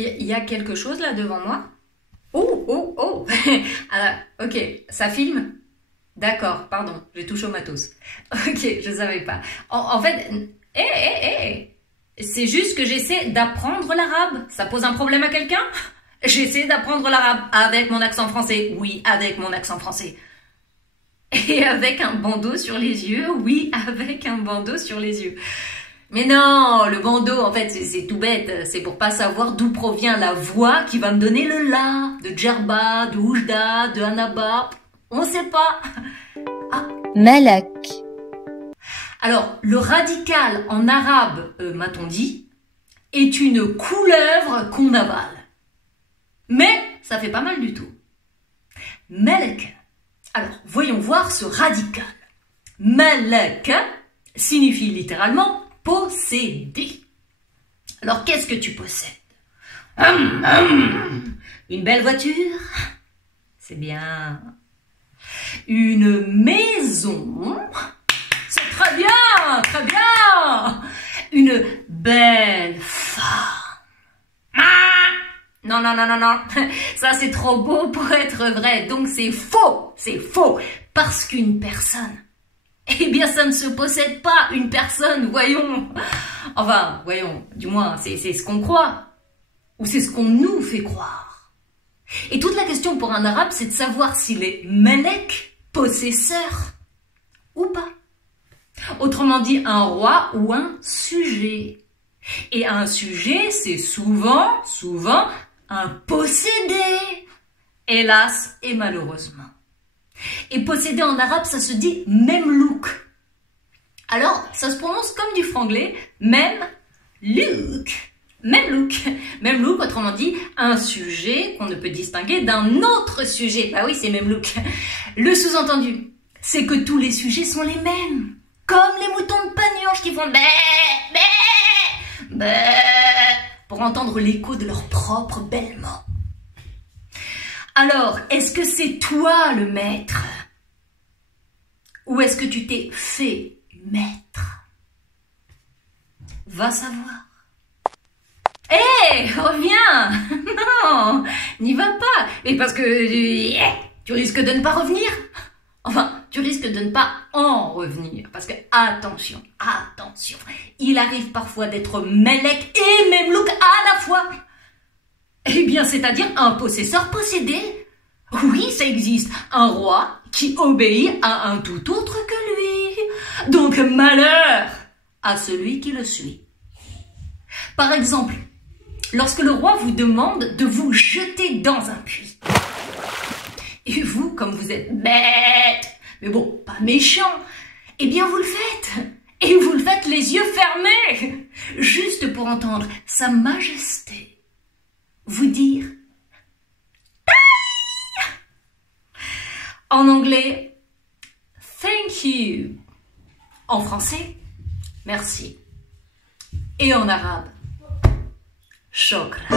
Il y a quelque chose là devant moi? Oh, oh, oh! Alors, ok, ça filme? D'accord, pardon, j'ai touché au matos. Ok, je savais pas. En fait, c'est juste que j'essaie d'apprendre l'arabe. Ça pose un problème à quelqu'un? J'essaie d'apprendre l'arabe avec mon accent français. Oui, avec mon accent français. Et avec un bandeau sur les yeux? Oui, avec un bandeau sur les yeux. Mais non, le bandeau, en fait, c'est tout bête. C'est pour pas savoir d'où provient la voix qui va me donner le la. De Djerba, de Oujda, de Annaba. On sait pas. Ah. ملك. Alors, le radical en arabe, m'a-t-on dit, est une couleuvre qu'on avale. Mais ça fait pas mal du tout. Melek. Alors, voyons voir ce radical. Melek signifie littéralement posséder. Alors, qu'est-ce que tu possèdes? Une belle voiture? C'est bien. Une maison? C'est très bien, très bien. Une belle femme? Non, non, non, non, non. Ça, c'est trop beau pour être vrai. Donc, c'est faux. C'est faux. Parce qu'une personne, eh bien, ça ne se possède pas, une personne, voyons. Enfin, voyons, du moins, c'est ce qu'on croit. Ou c'est ce qu'on nous fait croire. Et toute la question pour un arabe, c'est de savoir s'il est melek, possesseur, ou pas. Autrement dit, un roi ou un sujet. Et un sujet, c'est souvent un possédé. Hélas et malheureusement. Et posséder en arabe, ça se dit memlouk. Alors, ça se prononce comme du franglais, memlouk. Memlouk. Memlouk, autrement dit, un sujet qu'on ne peut distinguer d'un autre sujet. Bah oui, c'est memlouk. Le sous-entendu, c'est que tous les sujets sont les mêmes. Comme les moutons de Panurge qui font bé, bé, bé, pour entendre l'écho de leur propre bêlement. Alors, est-ce que c'est toi le maître? Ou est-ce que tu t'es fait maître? Va savoir. Hé, reviens! Non, n'y va pas. Mais parce que tu risques de ne pas revenir. Enfin, tu risques de ne pas en revenir. Parce que, attention, attention, il arrive parfois d'être melek et memlouk à la fois. Eh bien, c'est-à-dire un possesseur possédé. Oui, ça existe. Un roi qui obéit à un tout autre que lui. Donc, malheur à celui qui le suit. Par exemple, lorsque le roi vous demande de vous jeter dans un puits. Et vous, comme vous êtes bête, mais bon, pas méchant, eh bien vous le faites. Et vous le faites les yeux fermés. Juste pour entendre Sa Majesté vous dire en anglais, thank you. En français, merci. Et en arabe, shukran.